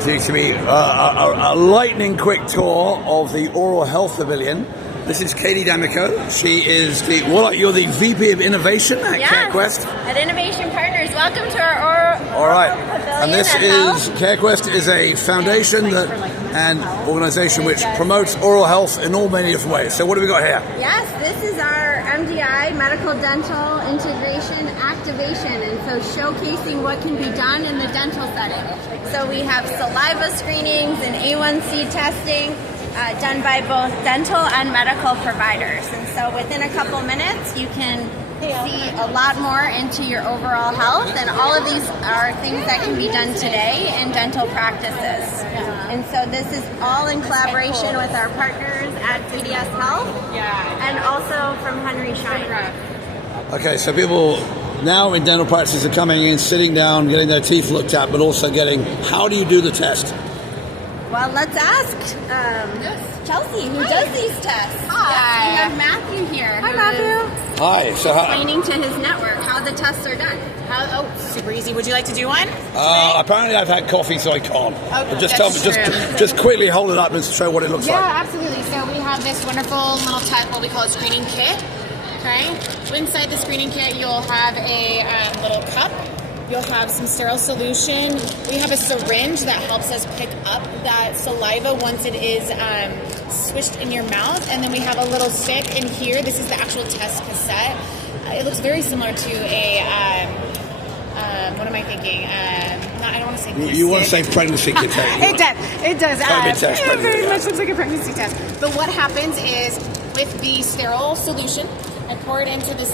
to me a lightning quick tour of the Oral Health Pavilion. This is Katie Damico. She is you're the VP of Innovation at Carequest. At Innovation Partners. Welcome to our Oral Pavilion. And this is Carequest is a foundation and organization which promotes oral health in all many different ways. So what do we got here? Yes, this is our MDI, medical dental integration activation, and so showcasing what can be done in the dental setting. So we have saliva screenings and A1C testing done by both dental and medical providers. And so within a couple minutes, you can see a lot more into your overall health, and all of these are things that can be done today in dental practices. And so this is all in collaboration with our partners at PDS Health and also from Henry Schein. Okay, so people now in dental practices are coming in, sitting down, getting their teeth looked at, but also how do you do the test? Well, let's ask Chelsea, who does these tests. Hi. Yes, we have Matthew here. Hi, Matthew. Hi. So explaining to his network how the tests are done. Super easy. Would you like to do one? Apparently I've had coffee, so I can't. Okay, just tell me, just quickly hold it up and show what it looks like. Yeah, absolutely. So we have this wonderful little what we call a screening kit. Okay. Inside the screening kit, you'll have a little cup. You'll have some sterile solution. We have a syringe that helps us pick up that saliva once it is swished in your mouth. And then we have a little stick in here. This is the actual test cassette. It looks very similar to what am I thinking? I don't want to say You want to say pregnancy kit test. It does. Test, it very much looks like a pregnancy test. But what happens is with the sterile solution, I pour it into this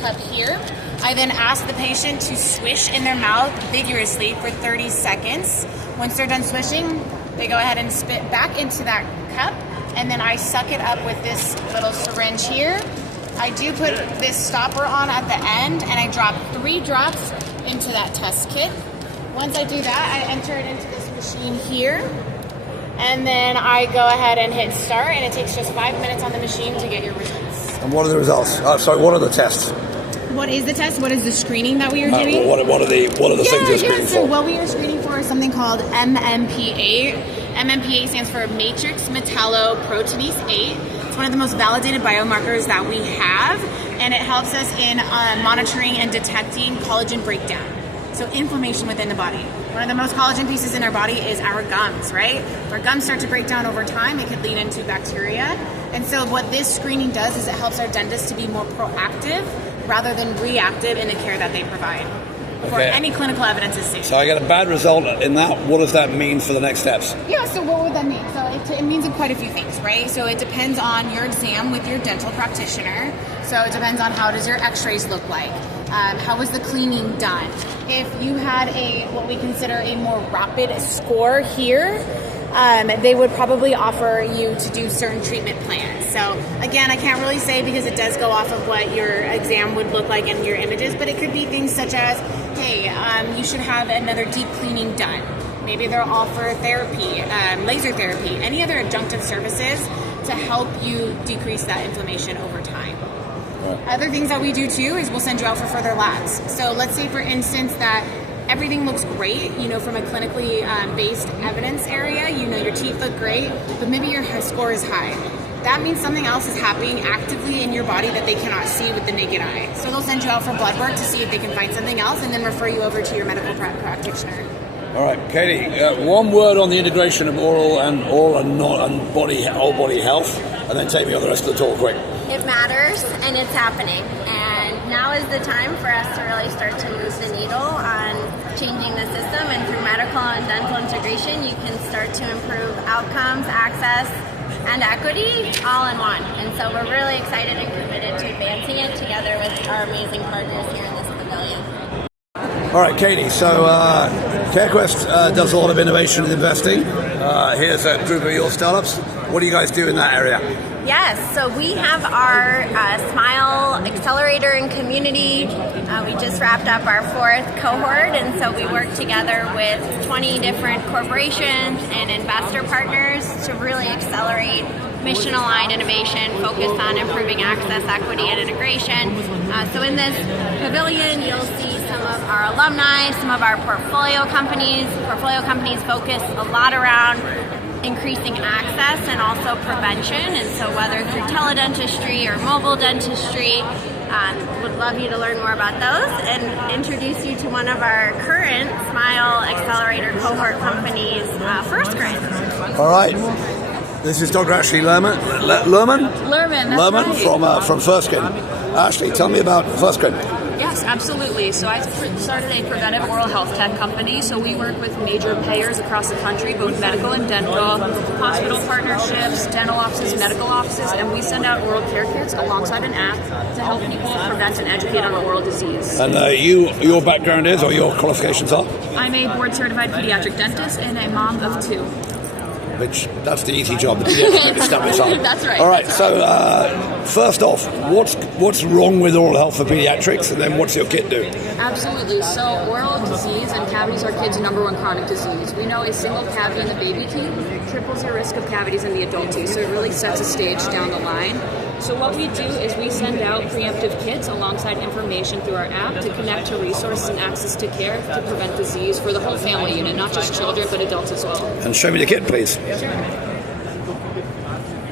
cup here. I then ask the patient to swish in their mouth vigorously for 30 seconds. Once they're done swishing, they go ahead and spit back into that cup, and then I suck it up with this little syringe here. I do put this stopper on at the end, and I drop 3 drops into that test kit. Once I do that, I enter it into this machine here, and then I go ahead and hit start, and it takes just 5 minutes on the machine to get your results. And what are the results? What are the tests? What is the test? What is the screening that we are doing? What are the things you're screening for? So what we are screening for is something called MMP8. MMP8 stands for matrix metalloproteinase 8. It's one of the most validated biomarkers that we have, and it helps us in monitoring and detecting collagen breakdown. So inflammation within the body. One of the most collagen pieces in our body is our gums, right? If our gums start to break down over time, it could lead into bacteria. And so what this screening does is it helps our dentists to be more proactive rather than reactive in the care that they provide before any clinical evidence is seen. So I get a bad result in that. What does that mean for the next steps? Yeah, so what would that mean? So it means quite a few things, right? So it depends on your exam with your dental practitioner. So it depends on how does your x-rays look like. How was the cleaning done? If you had what we consider a more rapid score here, they would probably offer you to do certain treatment plans. So again, I can't really say because it does go off of what your exam would look like in your images, but it could be things such as, hey, you should have another deep cleaning done. Maybe they'll offer therapy, laser therapy, any other adjunctive services to help you decrease that inflammation over time. Other things that we do too is we'll send you out for further labs. So let's say for instance that everything looks great, from a clinically based evidence area, your teeth look great, but maybe your score is high. That means something else is happening actively in your body that they cannot see with the naked eye. So they'll send you out for blood work to see if they can find something else and then refer you over to your medical practitioner. All right, Katie, one word on the integration of oral and whole body health, and then take me on the rest of the talk quick. It matters, and it's happening. And now is the time for us to really start to move the needle on changing the system. And through medical and dental integration, you can start to improve outcomes, access, and equity all in one. And so we're really excited and committed to advancing it together with our amazing partners here in this pavilion. All right, Katie, so Carequest does a lot of innovation and investing. Here's a group of your startups. What do you guys do in that area? Yes, so we have our Smile Accelerator and Community. We just wrapped up our 4th cohort, and so we work together with 20 different corporations and investor partners to really accelerate mission-aligned innovation focused on improving access, equity, and integration. So in this pavilion, you'll see some of our alumni, some of our portfolio companies. Portfolio companies focus a lot around increasing access and also prevention, and so whether through teledentistry or mobile dentistry, would love you to learn more about those and introduce you to one of our current Smile Accelerator cohort companies, Firstgrin. All right. This is Dr. Ashley Lerman. Lerman, that's right. From Firstgrin. Ashley, tell me about Firstgrin. Yes, absolutely. So I started a preventive oral health tech company. So we work with major payers across the country, both medical and dental, hospital partnerships, dental offices, medical offices, and we send out oral care kits alongside an app to help people prevent and educate on oral disease. And your background is, or your qualifications are? I'm a board-certified pediatric dentist and a mom of 2. Which, that's the easy job. The pediatric stuff is on. That's right. All right, so first off, what's wrong with oral health for pediatrics, and then what's your kit do? Absolutely. So oral disease and cavities are kids' number 1 chronic disease. We know a single cavity in the baby teeth triples your risk of cavities in the adult teeth, so it really sets a stage down the line. So what we do is we send out preemptive kits alongside information through our app to connect to resources and access to care to prevent disease for the whole family unit, not just children, but adults as well. And show me the kit, please.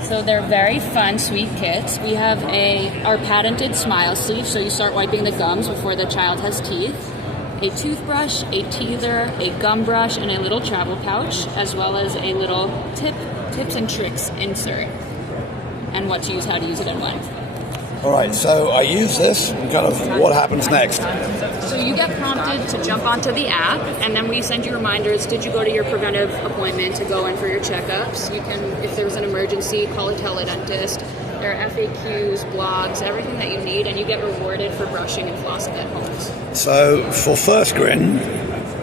So they're very fun, sweet kits. We have our patented smile sleeve, so you start wiping the gums before the child has teeth, a toothbrush, a teether, a gum brush, and a little travel pouch, as well as a little tips and tricks insert, and what to use, how to use it, and when. All right, so I use this, and kind of what happens next? So you get prompted to jump onto the app, and then we send you reminders. Did you go to your preventive appointment to go in for your checkups? You can, if there's an emergency, call a teledentist. There are FAQs, blogs, everything that you need, and you get rewarded for brushing and flossing at home. So for Firstgrin,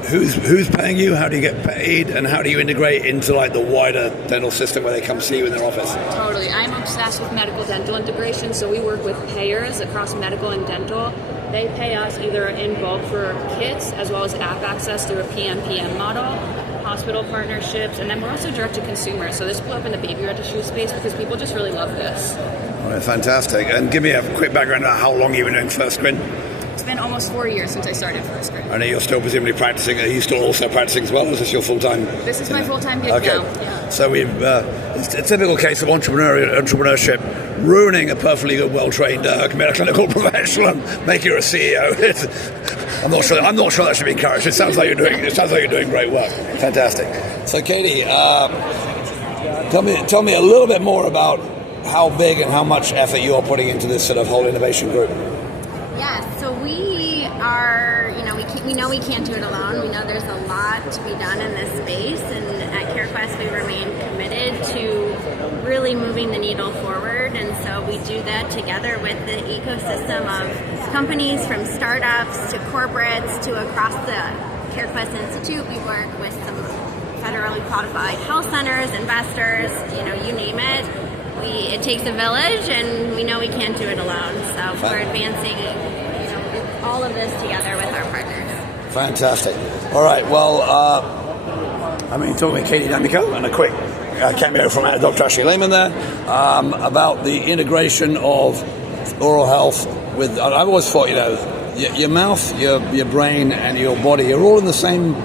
who's paying you? How do you get paid? And how do you integrate into like the wider dental system where they come see you in their office? Totally. I'm obsessed with medical-dental integration, so we work with payers across medical and dental. They pay us either in bulk for kits as well as app access through a PMPM model, hospital partnerships, and then we're also direct to consumer. So this blew up in the baby registry space because people just really love this. All right, fantastic. And give me a quick background on how long you've been doing Firstgrin. It's been almost 4 years since I started Firstgrin. I know you're still presumably practicing. Are you still also practicing as well, or is this your full-time? This is my full-time gig now. Yeah. So it's a typical case of entrepreneurship ruining a perfectly good, well-trained clinical professional and making her a CEO. I'm not sure that should be encouraged. It sounds like you're doing great work. Fantastic. So, Katie, tell me a little bit more about how big and how much effort you are putting into this sort of whole innovation group. Yes, so we are, we know we can't do it alone. We know there's a lot to be done in this space, and at Carequest we remain committed to really moving the needle forward, and so we do that together with the ecosystem of companies from startups to corporates to across the Carequest Institute. We work with some federally qualified health centers, investors, you name it. It takes a village, and we know we can't do it alone. So we're advancing all of this together with our partners. Fantastic. All right. Well, talking with Katie Damico and a quick cameo from Dr. Ashley Lerman there about the integration of oral health with. I've always thought, your mouth, your brain, and your body are all in the same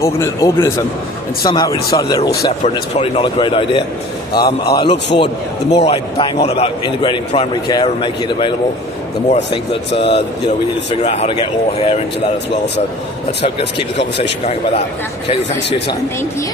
organism, and somehow we decided they're all separate, and it's probably not a great idea. I look forward, the more I bang on about integrating primary care and making it available, the more I think that we need to figure out how to get oral care into that as well. So let's keep the conversation going about that. Katie, thanks for your time. Thank you.